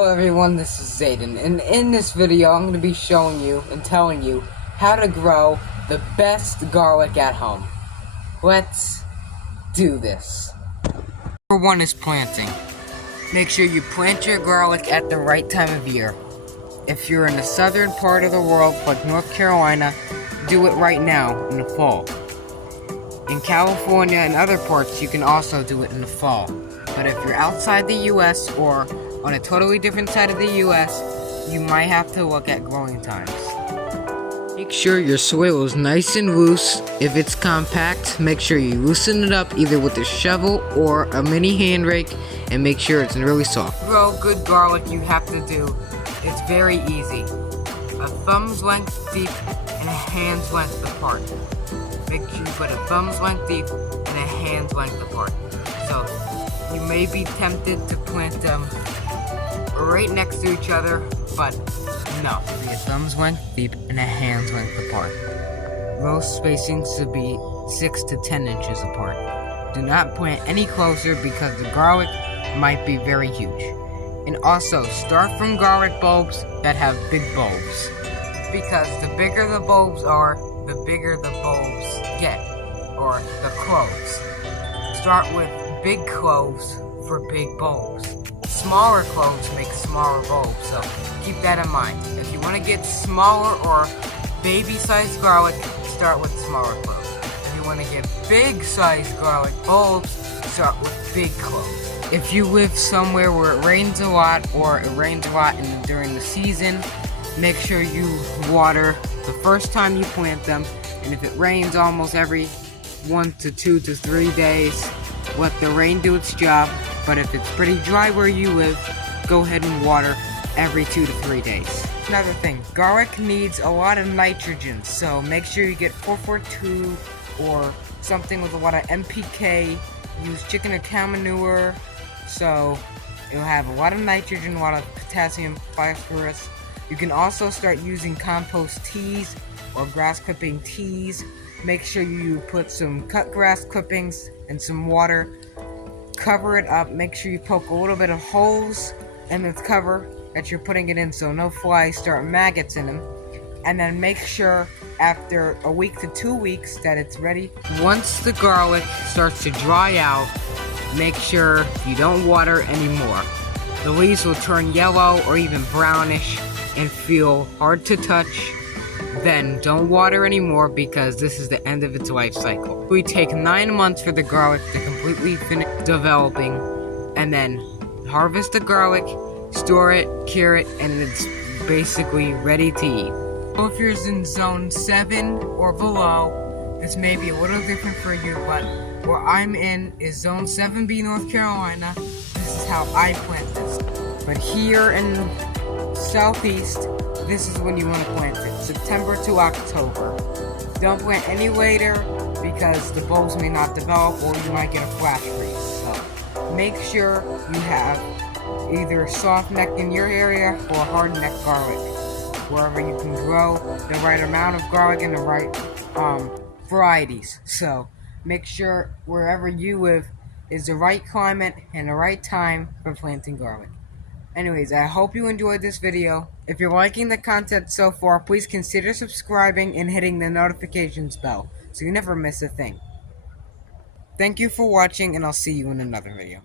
Hello everyone, this is Zayden, and in this video I'm going to be showing you and telling you how to grow the best garlic at home. Let's do this. Number 1 is planting. Make sure you plant your garlic at the right time of year. If you're in the southern part of the world, like North Carolina, do it right now in the fall. In California and other parts, you can also do it in the fall. But if you're outside the US or on a totally different side of the US, you might have to look at growing times. Make sure your soil is nice and loose. If it's compact, make sure you loosen it up either with a shovel or a mini hand rake and make sure it's really soft. To grow good garlic, you have to do, it's very easy. A thumb's length deep and a hand's length apart. Make sure you put a thumb's length deep and a hand's length apart. So you may be tempted to plant them right next to each other, but no. Be a thumb's length deep and a hand's length apart. Row spacing should be 6 to 10 inches apart. Do not plant any closer because the garlic might be very huge. And also, start from garlic bulbs that have big bulbs. Because the bigger the bulbs are, the bigger the bulbs get, or the cloves. Start with big cloves for big bulbs. Smaller cloves make smaller bulbs, so keep that in mind. If you want to get smaller or baby-sized garlic, start with smaller cloves. If you want to get big-sized garlic bulbs, start with big cloves. If you live somewhere where it rains a lot, or it rains a lot during the season, make sure you water the first time you plant them, and if it rains almost every 1 to 2 to 3 days, let the rain do its job. But if it's pretty dry where you live, go ahead and water every 2 to 3 days. Another thing, garlic needs a lot of nitrogen, so make sure you get 442 or something with a lot of NPK. Use chicken or cow manure, so it'll have a lot of nitrogen, a lot of potassium, phosphorus. You can also start using compost teas or grass clipping teas. Make sure you put some cut grass clippings and some water. Cover it up. Make sure you poke a little bit of holes in the cover that you're putting it in so no flies start maggots in them. And then make sure after a week to 2 weeks that it's ready. Once the garlic starts to dry out, make sure you don't water anymore. The leaves will turn yellow or even brownish and feel hard to touch. Then don't water anymore because this is the end of its life cycle. We take 9 months for the garlic to completely finish developing, and then harvest the garlic, store it, cure it, and it's basically ready to eat. So if you're in zone 7 or below, this may be a little different for you, but where I'm in is zone 7B, North Carolina. This is how I plant this. But here in Southeast, this is when you want to plant it, September to October. Don't plant any later because the bulbs may not develop or you might get a flash freeze. So make sure you have either soft neck in your area or hard neck garlic, wherever you can grow the right amount of garlic and the right varieties. So make sure wherever you live is the right climate and the right time for planting garlic. Anyways, I hope you enjoyed this video. If you're liking the content so far, please consider subscribing and hitting the notifications bell so you never miss a thing. Thank you for watching, and I'll see you in another video.